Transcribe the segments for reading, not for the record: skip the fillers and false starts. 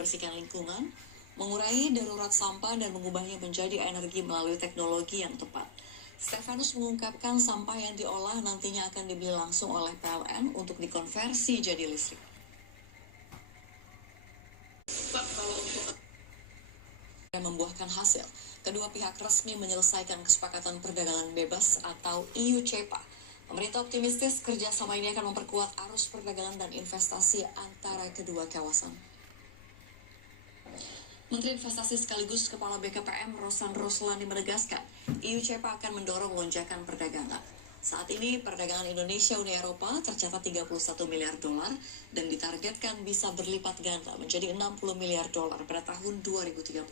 membersihkan lingkungan, mengurangi darurat sampah dan mengubahnya menjadi energi melalui teknologi yang tepat. Stefanus mengungkapkan sampah yang diolah nantinya akan dibeli langsung oleh PLN untuk dikonversi jadi listrik. Membuahkan hasil, kedua pihak resmi menyelesaikan kesepakatan perdagangan bebas atau EU-CEPA. Pemerintah optimistis kerjasama ini akan memperkuat arus perdagangan dan investasi antara kedua kawasan. Menteri Investasi sekaligus Kepala BKPM Rosan Roslani menegaskan, EU-CEPA akan mendorong lonjakan perdagangan. Saat ini perdagangan Indonesia-Uni Eropa tercatat 31 miliar dolar dan ditargetkan bisa berlipat ganda menjadi 60 miliar dolar pada tahun 2030.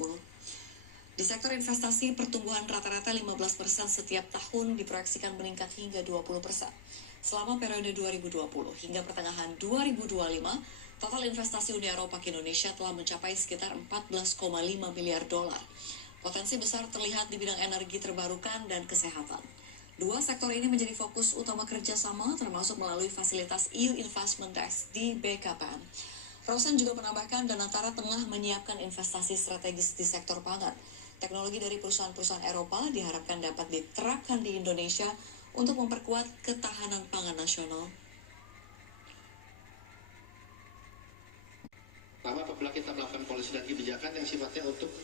Di sektor investasi, pertumbuhan rata-rata 15% setiap tahun diproyeksikan meningkat hingga 20%. Selama periode 2020 hingga pertengahan 2025, total investasi Uni Eropa ke Indonesia telah mencapai sekitar 14,5 miliar dolar. Potensi besar terlihat di bidang energi terbarukan dan kesehatan. Dua sektor ini menjadi fokus utama kerjasama, termasuk melalui fasilitas EU Investment Desk di BKPM. Rosan juga menambahkan Danantara tengah menyiapkan investasi strategis di sektor pangan. Teknologi dari perusahaan-perusahaan Eropa diharapkan dapat diterapkan di Indonesia untuk memperkuat ketahanan pangan nasional. Pertama, apabila kita melakukan polisi dan kebijakan yang sifatnya untuk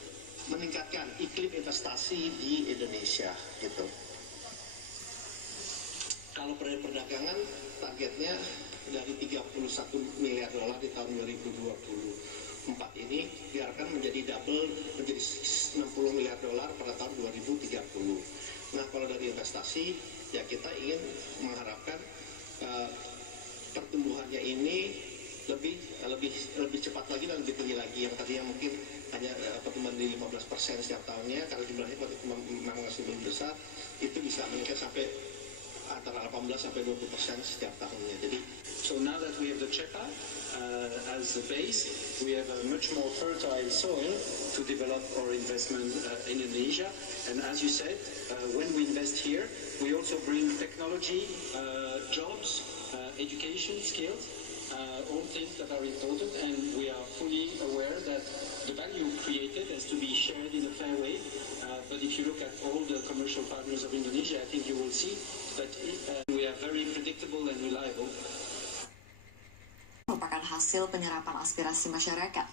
meningkatkan iklim investasi di Indonesia, gitu. Kalau perdagangan targetnya dari 31 miliar dolar di tahun 2024 ini diharapkan menjadi double, menjadi 60 miliar dolar pada tahun 2030. Nah, kalau dari investasi, ya kita ingin mengharapkan pertumbuhannya ini lebih cepat lagi dan lebih tinggi lagi. Yang tadinya mungkin hanya pertumbuhan di 15% setiap tahunnya, kalau jumlahnya memang masih belum besar, itu bisa meningkat sampai antara 18 sampai 20% setiap tahunnya. Jadi, so now that we have the CEPA as the base, we have a much more fertile soil to develop our investment in Indonesia. And as you said, when we invest here, we also bring technology, jobs, education, skills, all things that are important, and we are fully aware that the value created has to be shared in a fair way. But if you look at all the commercial partners of Indonesia, I think you will see that we are very predictable and reliable. Merupakan hasil penyerapan aspirasi masyarakat.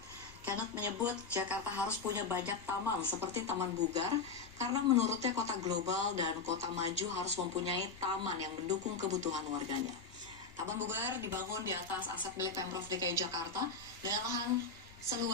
Kenneth menyebut Jakarta harus punya banyak taman seperti Taman Bugar karena menurutnya kota global dan kota maju harus mempunyai taman yang mendukung kebutuhan warganya. Taman Bugar dibangun di atas aset milik Pemprov DKI Jakarta dengan lahan seluas